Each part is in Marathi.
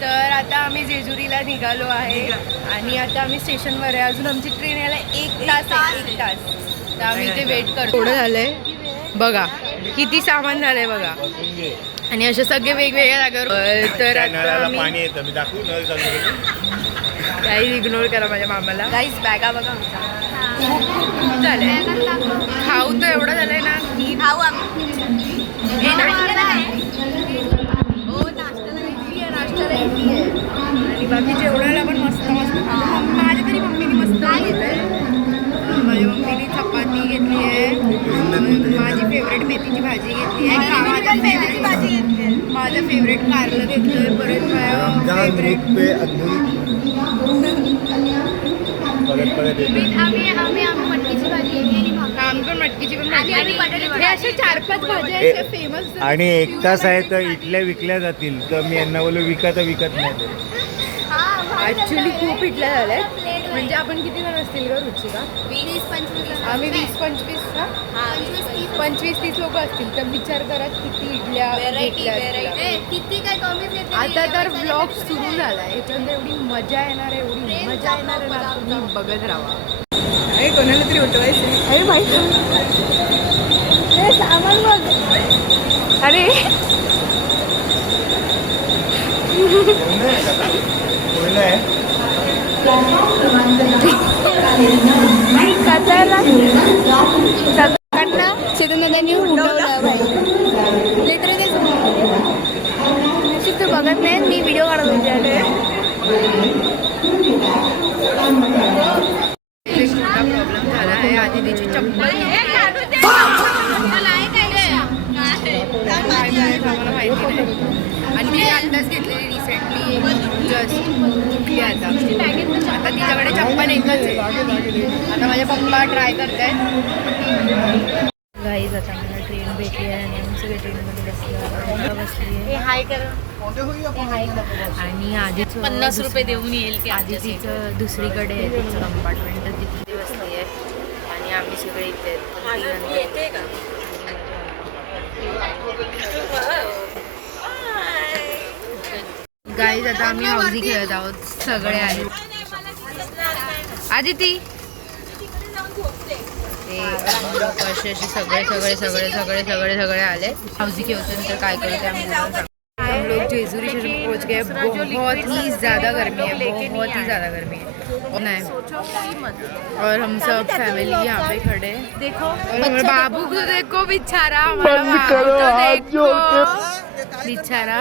तर आता आम्ही जेजुरीला निघालो आहे आणि आता आम्ही स्टेशनवर आहे. अजून आमची ट्रेन यायला 1 तास आहे, 1 तास. तर आम्ही इथे वेट करतो. थोडं झालंय बघा, किती सामान झालंय बघा. आणि असे सगळे वेगवेगळ्या जागेवर. तर आता आम्ही काही इग्नोर करा माझ्या मामाला. काहीच बॅगा बघा खूप झालंय. खाऊ तर एवढं झालंय ना की खाऊ आम्ही नाश्त्याला इडली आहे आणि बाकी जेवणाला पण मस्त मस्त. माझ्या तरी मम्मीने मस्त घेतलंय. माझ्या मम्मीने चपाती घेतली आहे, माझी फेवरेट मेथीची भाजी घेतली आहे, मेथीची भाजी घेतली आहे, माझं फेवरेट कारलं घेतलंय, परत फेवरेट मटकीची भाजी पण मटकीची पण भाजी. हे असे 4-5 भाज्या आहेत फेमस आणि 1 तास आहे तर इडल्या विकल्या जातील. तर मी यांना बोललो विकत नाही. ऍक्च्युली खूप इडल्या झाल्या. म्हणजे आपण किती जण असतील ग रुचिका? 20-25. आम्ही 20-25 ना 25-30 लोक असतील. तर विचार करा किती इडल्या किती काय कमी. आता तर ब्लॉग सुरू झालाय, याच्यानंतर एवढी मजा येणार आहे, एवढी मजा येणार आहे ना, तुम्ही बघत राहा. अरे कोणाला तरी उठवायचं. अरे माहिती सामान बघ. अरे चेतनदादांनी उडवलं भाई. तू बघत नाही, मी व्हिडिओ काढत होते. मोठा प्रॉब्लेम झाला आहे. आधी तिची चप्पल आम्हाला माहिती नाही आणि ती आत्ताच घेतलेली रिसेंटली जस्ट कुठली आता तिच्याकडे चप्पल एकच आहे. आता माझे पप्पा ट्राय करत आहेत. गाईज आता मला ट्रेन भेटली आहे आणि आम्ही सगळे ट्रेनमध्ये बसली आणि आधीच 50 रुपये देऊन येईल ती. आधी तिचं दुसरीकडे आहे तिचं कंपार्टमेंट, तर तिथे बसली आहे आणि आम्ही सगळे इथे येते का? गाईज आता आम्ही हाऊसी खेळत आहोत. सगळे आहेत. आदिती असे सगळे आले हाऊसी खेळते. तर काय करते आम्ही हम लोग जेजुरी स्टेशन पहुंच गए. बहुत ही ज़्यादा गर्मी है, बहुत ही ज़्यादा गर्मी है और हम सब फैमिली यहाँ पे खड़े. देखो बाबू को देखो बेचारा, हमारा बाबू तो देखो बेचारा.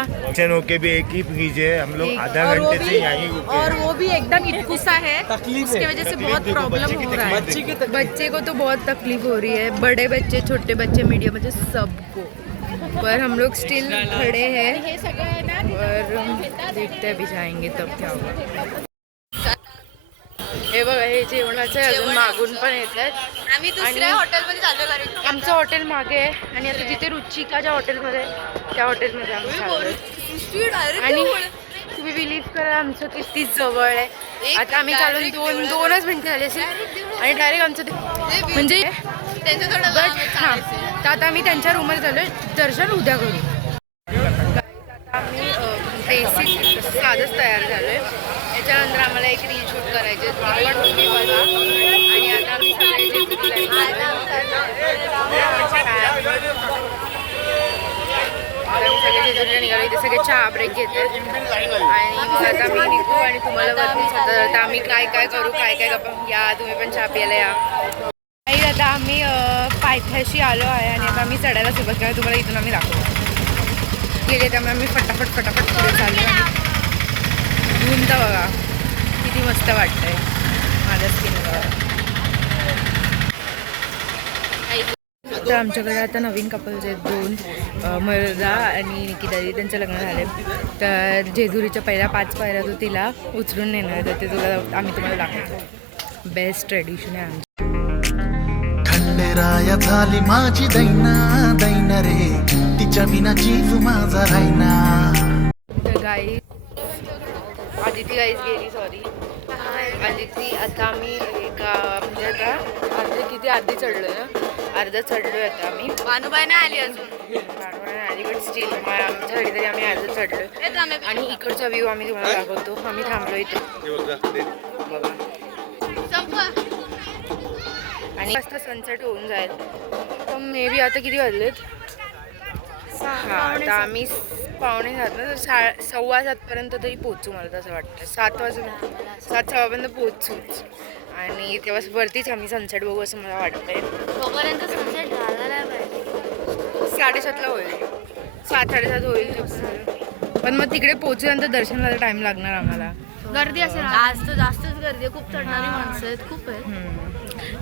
होके भी एक ही फ्रिज है. हम लोग आधा घंटे से यहीं रुके और वो भी एकदम इटकुसा है, उसकी वजह से बहुत प्रॉब्लम हो रहा है. बच्चे को तो बहुत तकलीफ हो रही है, बड़े बच्चे, छोटे बच्चे, मीडियम बच्चे, सबको. पर हम लोग स्टिल खड़े हैं और देखते अभी जाएंगे तब क्या होगा. हे बघा, हे जेवणाचे अजून मागून पण येतात. आम्ही दुसऱ्या हॉटेलमध्ये चाललो. आमचं हॉटेल मागे आहे आणि आता जिथे रुचिकाच्या हॉटेलमध्ये, त्या हॉटेलमध्ये आम्ही चाललो. आणि तुम्ही बिलीव्ह करा, आमचं किती जवळ आहे. आता आम्ही चालून 2-2च मिनिटं झाली असेल आणि डायरेक्ट आमचं म्हणजे हां. तर आता आम्ही त्यांच्या रूमवर झालो. दर्शन उद्या करू. आता आम्ही बेसिक साधंच तयार झालो आहे. त्याच्यानंतर आम्हाला एक रील शूट करायचे, पण तुम्ही बघा. आणि आता आम्ही सगळे जेजुरीला निघालो. इथे सगळे चहा ब्रेक घेतात आणि मग आता मी निघू आणि तुम्हाला वरती तर आम्ही काय काय करू, काय काय या, तुम्ही पण चहा प्यायला या. आता आम्ही पायथ्याशी आलो आहे आणि आता आम्ही चढायला सुरुवात केली. तुम्हाला इथून आम्ही दाखवतो गेले, त्यामुळे आम्ही फटाफट पुढे चाललो. ऊन तर बघा किती मस्त वाटतंय माझ्या स्किनवर. तर आमच्याकडे आता नवीन कपल्स आहेत 2, मर्दा आणि निकितादी. त्यांचं लग्न झाले. तर जेजुरीच्या पहिल्या 5 पायऱ्या तो तिला उचलून नेणार, तर ते आम्ही तुम्हाला दाखवतो. बेस्ट ट्रेडिशन आहे आमचं. खंडेराया झाली माझी दैना दैना रे, तिच्या विना जीव माझा राहिना. तर गाई आदिती गाईच गेली, सॉरी आदिती. आता आम्ही एका म्हणजे आता अर्धे चढलो ना, अर्धा चढलोय आता आम्ही. भानुबाई नाही आली अजून. भानुबाई नाही बट स्टील आमच्यासाठी तरी आम्ही अर्ध चढलो आणि इकडचा व्ह्यू आम्ही तुम्हाला दाखवतो. आम्ही थांबलो इथे आणि वाजता सनसेट होऊन जाईल. तर मे बी आता किती वाजलेत? हा आता आम्ही 6:45 ना, तर 6:15पर्यंत तरी पोहोचू. मला तसं वाटतं 7:15पर्यंत पोहोचूच आणि तेव्हा वरतीच आम्ही सनसेट बघू असं मला वाटतंय. तोपर्यंत सनसेट झाला नाही पाहिजे. 7:30ला होईल, 7:30 होईल. पण मग तिकडे पोहोचल्यानंतर दर्शनाला टाइम लागणार आम्हाला. गर्दी असेल जास्तच गर्दी आहे. खूप चढणारी माणसं आहेत, खूप आहे.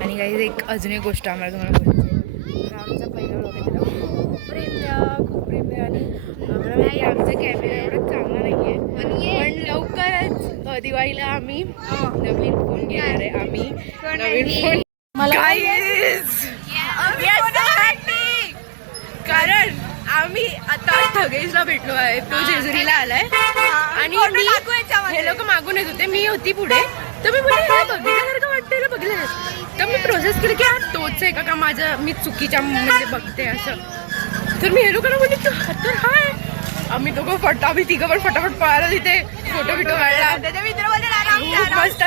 आणि काही एक अजून एक गोष्ट आम्हाला तुम्हाला बोलायची. हा आमचा पहिला व्लॉग आहे, त्याला खूप प्रेम आहे आणि आम्हाला माहिती आहे आमचा कॅमेरा एवढा चांगला नाही आहे. पण लवकरच दिवाळीला आम्ही नवीन फोन घेणार आहे. आम्ही नवीन फोन कारण आम्ही आता ठगेशला भेटलो आहे. तो जेजुरीला आलाय आणि हे लोक मागून येत होते, मी होती पुढे. तर मी बोलले हे बघितल्यासारखं वाटतं, बघितलं. तर मी प्रोसेस केली की हा तोच आहे का माझं मी चुकीच्या म्हणजे बघते असं. तर मी हे लोकांना बोलले तर हाय. आम्ही आम्ही तिघं पण फटाफट पळालो तिथे, फोटो बिटो काढला. मस्त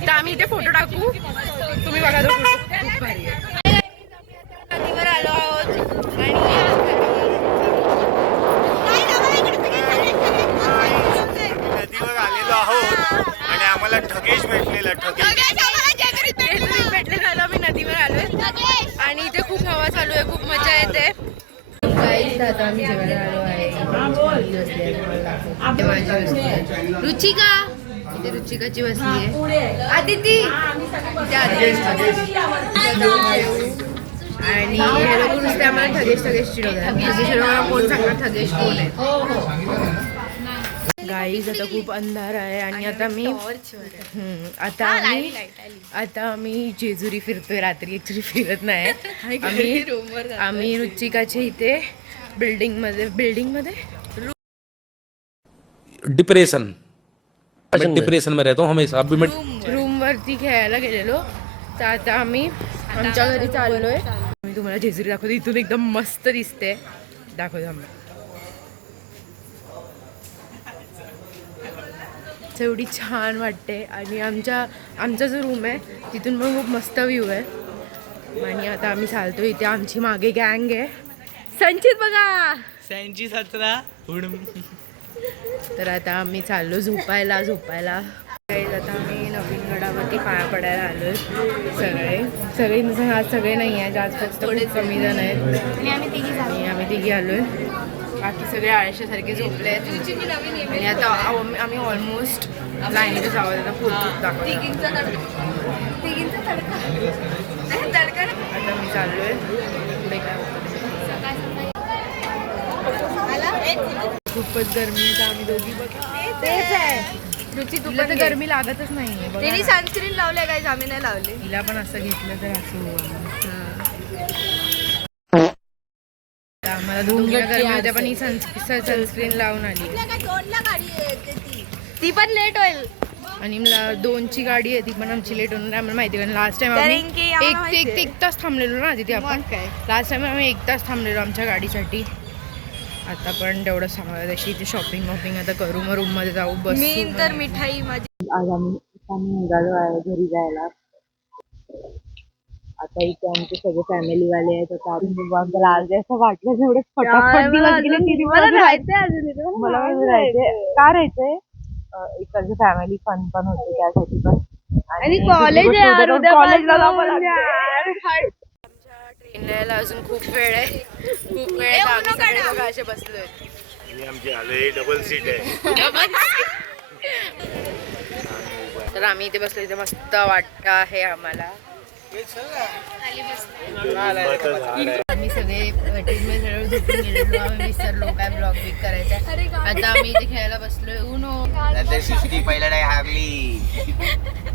तर आम्ही इथे फोटो टाकू, तुम्ही बघा तो फोटो खूप भारी आहे. नदीवर आलो आहोत नदीवर आलेलो आहोत आणि आम्हाला ठगेश भेटलेला. भेटले झालं. आम्ही नदीवर आलोय आणि इथे खूप हवा चालू आहे, खूप मजा येते. आता आम्ही जेवायला आलो आहे. रुचिका इथे रुचिकाची बसली आहे. आदिती आणि हे लोक नुसते आम्हाला ठगेश चिडवतात. कोण सांगणार ठगेश कोण आहे. गाईज आता खूप अंधार आहे आणि आता आम्ही जेजुरी फिरतोय. रात्री ऍक्च्युली फिरत नाही आम्ही रुचिकाच्या इथे बिल्डिंग मध्ये डिप्रेशन में रहता हूँ हमेशा. अभी मैं रूम वरती खेळायला गेलेलो. तर आता आम्ही आमच्या घरी चाललोय. मी तुम्हाला जेजुरी दाखवते. इथून एकदम मस्त दिसते, दाखवतो आम्हाला. एवढी छान वाटते आणि आमचा जो रूम आहे तिथून पण खूप मस्त व्ह्यू आहे. आणि आता आम्ही चालतो. इथे आमची मागे गँग आहे. संचित बघा 17 तर आता आम्ही चाललो झोपायला. आता आम्ही नवीन गडावरती पाया पडायला आलोय. सगळे आज सगळे नाही आहेत, आज फक्त खूप कमी जण आहेत आणि आम्ही तिघी आलोय. बाकी सगळे आळशासारखे झोपले आहेत आणि आता आम्ही ऑलमोस्ट लाईनीतच आहोत. आता पोहोचूच दाखवतो. आता मी चाललोय पुढे. काय होतं खूपच गरमी आहे. तर आम्ही दोघी तेच आहे. रुची तुला तर गरमी लागतच नाहीये. तिने सनस्क्रीन लावले काय, आम्ही नाही लावले. तिला पण असं घेतलं तर असं आम्हाला दोघीला गरमी होत्या पण ही सनस्क्रीन लावून आली. ती पण लेट होईल आणि मला 2ची गाडी आहे, ती पण आमची लेट होणार. आम्हाला माहिती कारण लास्ट टाइम आम्ही एक तास थांबलेलो ना तिथे. आपण लास्ट टाइम आम्ही 1 तास थांबलेलो आमच्या गाडीसाठी. आता पण तेवढं सांगायला तशी इथे शॉपिंग आता करू, मग रूम मध्ये जाऊ. बस मी तर मिठाई माझी. आज आम्ही निघालो आहे घरी जायला. आता इथे आमचे सगळे फॅमिलीवाले आहेत. आता आज असं वाटलं जेवढे फटाफट दिवस गेले. मला राहायचंय. का राहायचंय? इकडचे फॅमिली फन पण होते त्यासाठी पण. आणि कॉलेज ट्रेनला यायला अजून खूप वेळ आहे. आम्ही सगळे बघा असे बसलोय. आमची आले डबल सीट आहे. तर आम्ही इथे बसलो. इथे मस्त वाटत आहे आम्हाला. आम्ही सगळे ट्रेनमध्ये झोपून गेलेलो. आम्ही विसरलो काय ब्लॉग बिग करायचा. आता आम्ही इथे खेळायला बसलोय. उनो पहिला नाही हारली.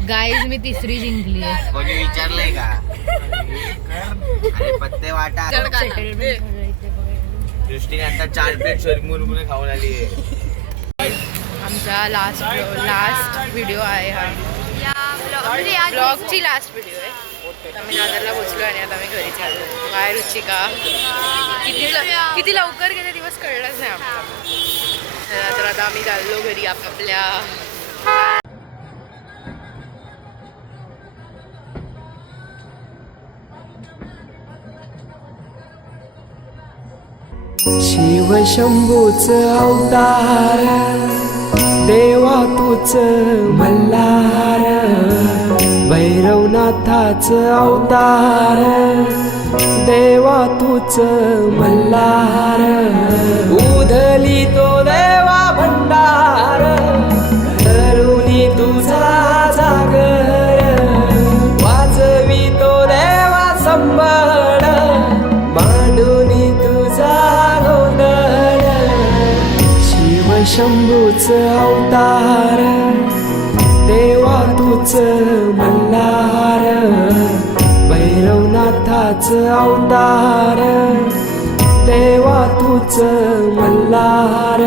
गाईज मी 3री जिंकली आहे. कोणी विचारलंय का? पत्ते वाटा. दृष्टीने आता 4 प्लेट शोरमुरमुरे खाऊन आली आहे. आमचा लास्ट व्हिडिओ आहे हा. ब्लॉगची लास्ट व्हिडिओ आहे. आम्ही दादरला पोचलो आणि आता आम्ही घरी चाललो. बाय रुचिका. किती लवकर गेले दिवस कळलंच नाही आम्हाला. तर आता आम्ही चाललो घरी आपापल्या. शिवशंभूच अवतार देवा तूच मल्हार भैरवनाथाच अवतार देवा तूच मल्हार उधली तो देवा भंडार करुणी तुझा जागर वाजवी तो देवा संबळ मांडुनी तुझा गोंधळ शिवशंभूच अवतार देवा तूच मल्हार भैरवनाथाच अवतार देवा तूच मल्हार